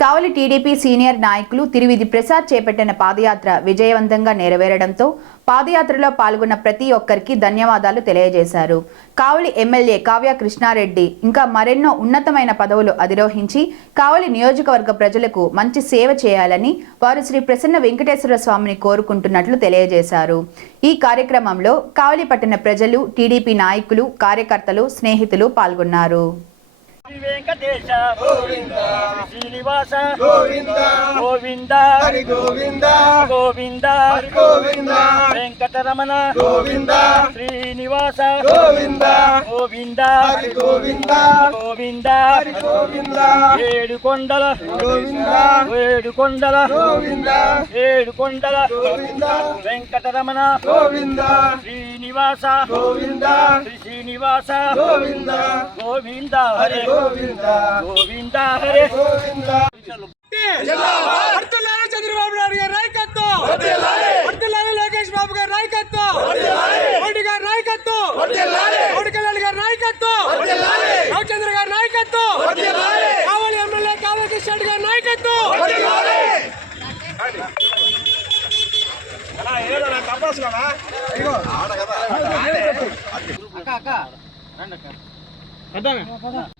కావలి TDP senior నాయకులు తిరువిధి ప్రసాద్ చేపట్టిన పాదయాత్ర విజయవంతంగా నెరవేరడంతో పాదయాత్రలో పాల్గొన్న ప్రతి ఒక్కరికి ధన్యవాదాలు తెలియజేశారు. కావలి ఎమ్మెల్యే కావ్య కృష్ణారెడ్డి ఇంకా మరెన్నో ఉన్నతమైన పదవులు అధిరోహించి కావలి నియోజకవర్గ ప్రజలకు మంచి సేవ చేయాలని వారు శ్రీ ప్రసన్న వెంకటేశ్వర స్వామిని కోరుకుంటున్నట్లు తెలియజేశారు. ఈ కార్యక్రమంలో కావలి పట్టణ ప్రజలు టీడీపీ నాయకులు కార్యకర్తలు స్నేహితులు పాల్గొన్నారు. వెంకటేశ. గోవింద. శ్రీనివాస. గోవింద. గోవింద. హరి గోవింద. గోవింద. హరి గోవింద. వెంకటరమణ. గోవింద. శ్రీనివాస. గోవింద. గోవింద. హరి గోవింద. గోవింద. హరి గోవింద. ఏడు కొండల గోవింద. ఏడు కొండల గోవింద. ఏడు కొండల గోవింద. వెంకటరమణ. గోవింద. శ్రీనివాస. గోవింద. శ్రీ శ్రీనివాస. గోవింద. గోవింద. హరే గోవింద. గోవింద హరే గోవింద. చంద్రబాబు నాయుడు గారి నాయకత్వం. లోకేష్ బాబు గారి నాయకత్వం. మోడీ గారి నాయకత్వం. మోడీ కళ్యాణ్ గారి నాయకత్వం. రవిచంద్ర గారి నాయకత్వం. కావాలి ఎమ్మెల్యే కావాలి కిషన్ గారి నాయకత్వం. ఎవరు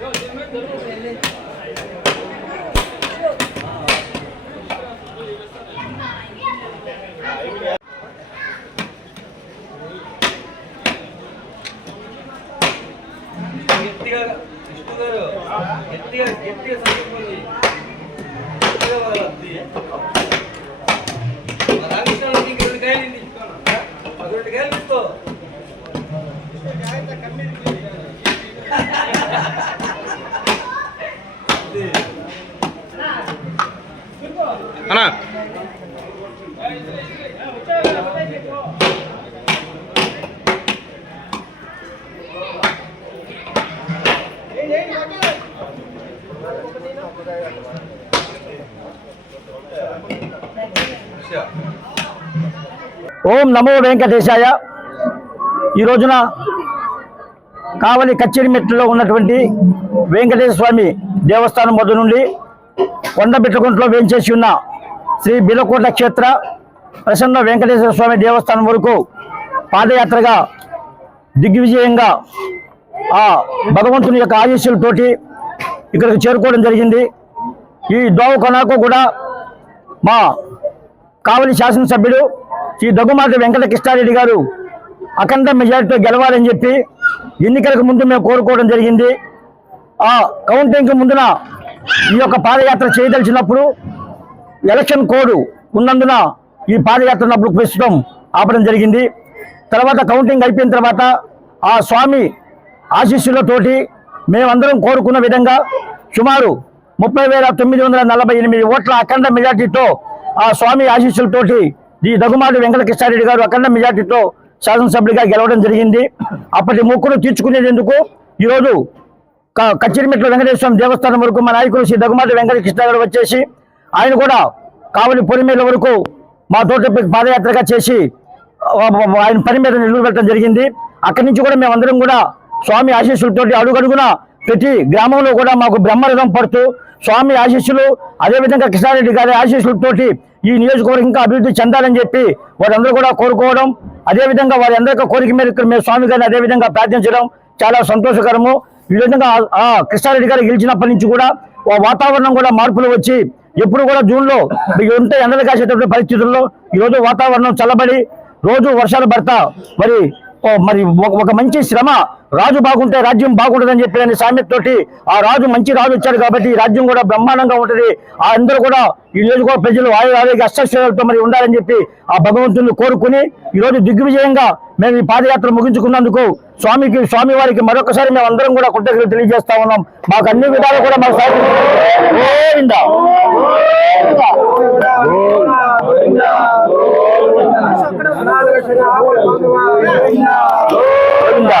చూడన్నా అన్నా ఓం నమో వెంకటేశాయ. ఈ రోజున కావలి కచ్చిరిమెట్లో ఉన్నటువంటి వెంకటేశ్వర స్వామి దేవస్థానం వద్ద నుండి కొండబిట్టకుంటలో వేంచేసి ఉన్న శ్రీ బిలకోట క్షేత్ర ప్రసన్న వెంకటేశ్వర స్వామి దేవస్థానం వరకు పాదయాత్రగా దిగ్విజయంగా ఆ భగవంతుని యొక్క ఆశీస్సులతోటి ఇక్కడికి చేరుకోవడం జరిగింది. ఈ దోవ కొనాకు కూడా మా కావలి శాసనసభ్యుడు శ్రీ దగ్గుమాటి వెంకట కృష్ణారెడ్డి గారు అఖండ మెజారిటీతో గెలవాలని చెప్పి ఎన్నికలకు ముందు మేము కోరుకోవడం జరిగింది. ఆ కౌంటింగ్కి ముందున ఈ యొక్క పాదయాత్ర చేయదలిచినప్పుడు ఎలక్షన్ కోడ్ ఉన్నందున ఈ పాదయాత్ర నప్పుడు ప్రస్తుతం ఆపడం జరిగింది. తర్వాత కౌంటింగ్ అయిపోయిన తర్వాత ఆ స్వామి ఆశీస్సులతోటి మేమందరం కోరుకున్న విధంగా సుమారు ముప్పై వేల తొమ్మిది వందల నలభై ఎనిమిది ఓట్ల అఖండ మెజార్టీతో ఆ స్వామి ఆశీస్సులతోటి ఈ దగ్గుమాటి వెంకటకృష్ణారెడ్డి గారు అఖండ మెజార్టీతో శాసనసభ్యుడిగా గెలవడం జరిగింది. అప్పటి మొక్కును తీర్చుకునేందుకు ఈరోజు క- కచ్చిరిమెట్ల వెంకటేశ్వర దేవస్థానం వరకు మా నాయకులు శ్రీ దగ్గుమాటి వెంకటకృష్ణ గారు వచ్చేసి ఆయన కూడా కావలి పొలిమేల వరకు మా తోట పాదయాత్రగా చేసి ఆయన పని మీద నిలువ పెట్టడం జరిగింది. అక్కడి నుంచి కూడా మేమందరం కూడా స్వామి ఆశీస్సులతోటి అడుగడుగున ప్రతి గ్రామంలో కూడా మాకు బ్రహ్మరథం పడుతూ స్వామి ఆశీస్సులు అదేవిధంగా కృష్ణారెడ్డి గారి ఆశీస్సులతోటి ఈ నియోజకవర్గం ఇంకా అభివృద్ధి చెందాలని చెప్పి వారందరూ కూడా కోరుకోవడం. అదేవిధంగా వారి అందరికీ కోరిక మేరకు మేము స్వామి గారిని అదేవిధంగా ప్రార్థించడం చాలా సంతోషకరము. ఈ విధంగా కృష్ణారెడ్డి గారు గెలిచినప్పటి నుంచి కూడా వాతావరణం కూడా మార్పులు వచ్చి ఎప్పుడు కూడా జూన్లో లో ఉంటే ఎండలు కాసేటువంటి పరిస్థితుల్లో ఈ రోజు వాతావరణం చల్లబడి రోజు వర్షాలు పడతా మరి మరి ఒక- మంచి శ్రమ. రాజు బాగుంటే రాజ్యం బాగుంటుందని చెప్పి దాని సామెతతోటి ఆ రాజు మంచి రాజు వచ్చాడు కాబట్టి ఈ రాజ్యం కూడా బ్రహ్మాండంగా ఉంటుంది. ఆ అందరూ కూడా ఈ నియోజకవర్గ ప్రజలు ఆయు ఆరోగ్య అష్టశ్రేయాలతో మరి ఉండాలని చెప్పి ఆ భగవంతుని కోరుకుని ఈ రోజు దిగ్విజయంగా మేము ఈ పాదయాత్ర ముగించుకున్నందుకు స్వామికి స్వామి వారికి మరొకసారి మేము అందరం కూడా కృతజ్ఞతలు తెలియజేస్తా ఉన్నాం. మాకు అన్ని విధాలు కూడా మాకు సహకరించారు. గోవిందా. గోవిందా.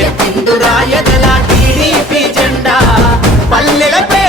ఎందు ఎదలా టీడీపీ జెండా. పల్లెల పే